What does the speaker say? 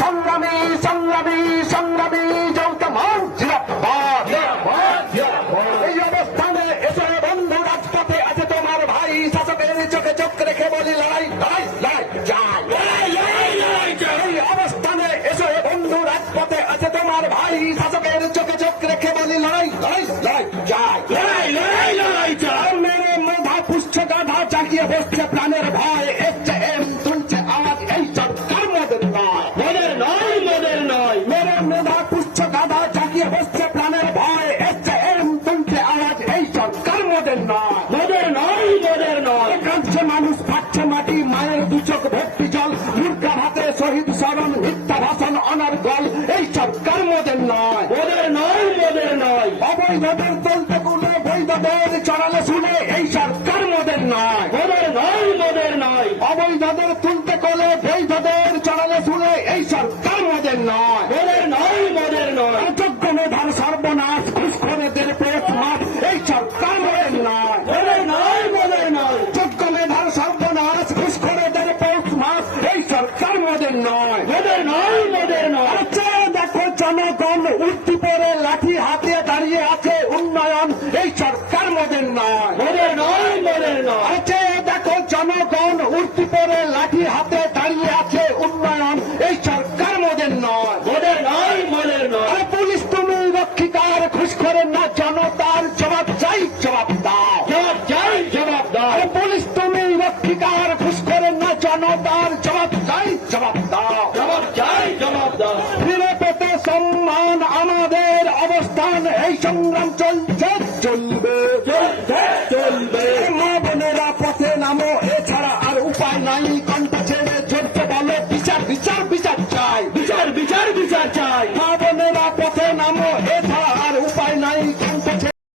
সংগ্রামী সংগ্রামী সংগ্রামী যৌতমান জিরাবাদ। এই অবস্থানে এসে বন্ধু রাজপথে আছে তোমার ভাই, শাসকের চোখে চোখ রেখে বলি লড়াই লড়াই লড়াই চাই। এই অবস্থানে এসে বন্ধু রাজপথে আছে তোমার ভাই, শাসকের চোখে চোখ রেখে বলি লড়াই লড়াই লড়াই চাই। মেরে মেধা পুষ্য গাধা চাকিয়ে বসছে প্রাণের ভয়, এসছে এম তুলছে আওয়াজ, এই সরকার মোদের নয় মোদের নয় মোদের নয়। মেরে মেধা পুষ্য গাধা চাকিয়ে বসছে প্রাণের ভয়, এসছে এম তুলছে আওয়াজ, এই সরকার মোদের নয় মোদের নয় মোদের নয়। কাঁদছে মানুষ, ফাটছে মাটি, মায়ের দু চোখ ভর্তি জল, মূর্খা ভাতে শহীদ স্মরণ, মিথ্যা ভাষণ অনর্গল, এই সরকার মোদের নয় মোদের নয় মোদের নয়। অবৈধদের চলতে গুলো বৈধদের চড়ালে শুনে, এই সরকার মোদের নয় মোদের নয় মোদের নয়। অবৈধদের তুলতে কোলে বৈধদের চড়ালে শুনে, এই সরকার মোদের নয় মোদের নয় মোদের নয়। যোগ্য মেধার সর্বনাশ, ঘুষখোরেদের পেট মাঠ, এই সরকার মোদের নয় মোদের নয় মোদের নয়। যোগ্য মেধার সর্বনাশ, ঘুষখোরেদের পেট মাঠ, এই সরকার মোদের নয় মোদের নয় মোদের নয়। দেখো জনগণ উঠতি পরে লাঠি হাতে দাঁড়িয়ে আছে, উন্নয়ন এই সরকার মোদের নয় মোদের নয় মোদের নয়। দেখো জনগণ উঠতি পরে লাঠি হাতে দাঁড়িয়ে আছে, উন্নয়ন এই সরকার মোদের নয় মোদের নয় মোদের নয়। পুলিশ তুমি রক্ষিতার, ঘুষখোরের না জনতার, জবাব চাই জবাব দাও জবাব চাই জবাব দাও। পুলিশ তুমি রক্ষিতার, ঘুষখোরের না জনতার, জবাব চাই জবাব দাও জবাব চাই জবাব দাও। ফিরে পেতে সম্মান আমাদের অবস্থান, এই সংগ্রাম চলছে চলবে চলছে চলবে। মা বোনেরা পথে নামো, এছাড়া আর উপায় নাই, কণ্ঠ ছেড়ে চলতে বলো বিচার বিচার বিচার চাই বিচার বিচার বিচার চাই।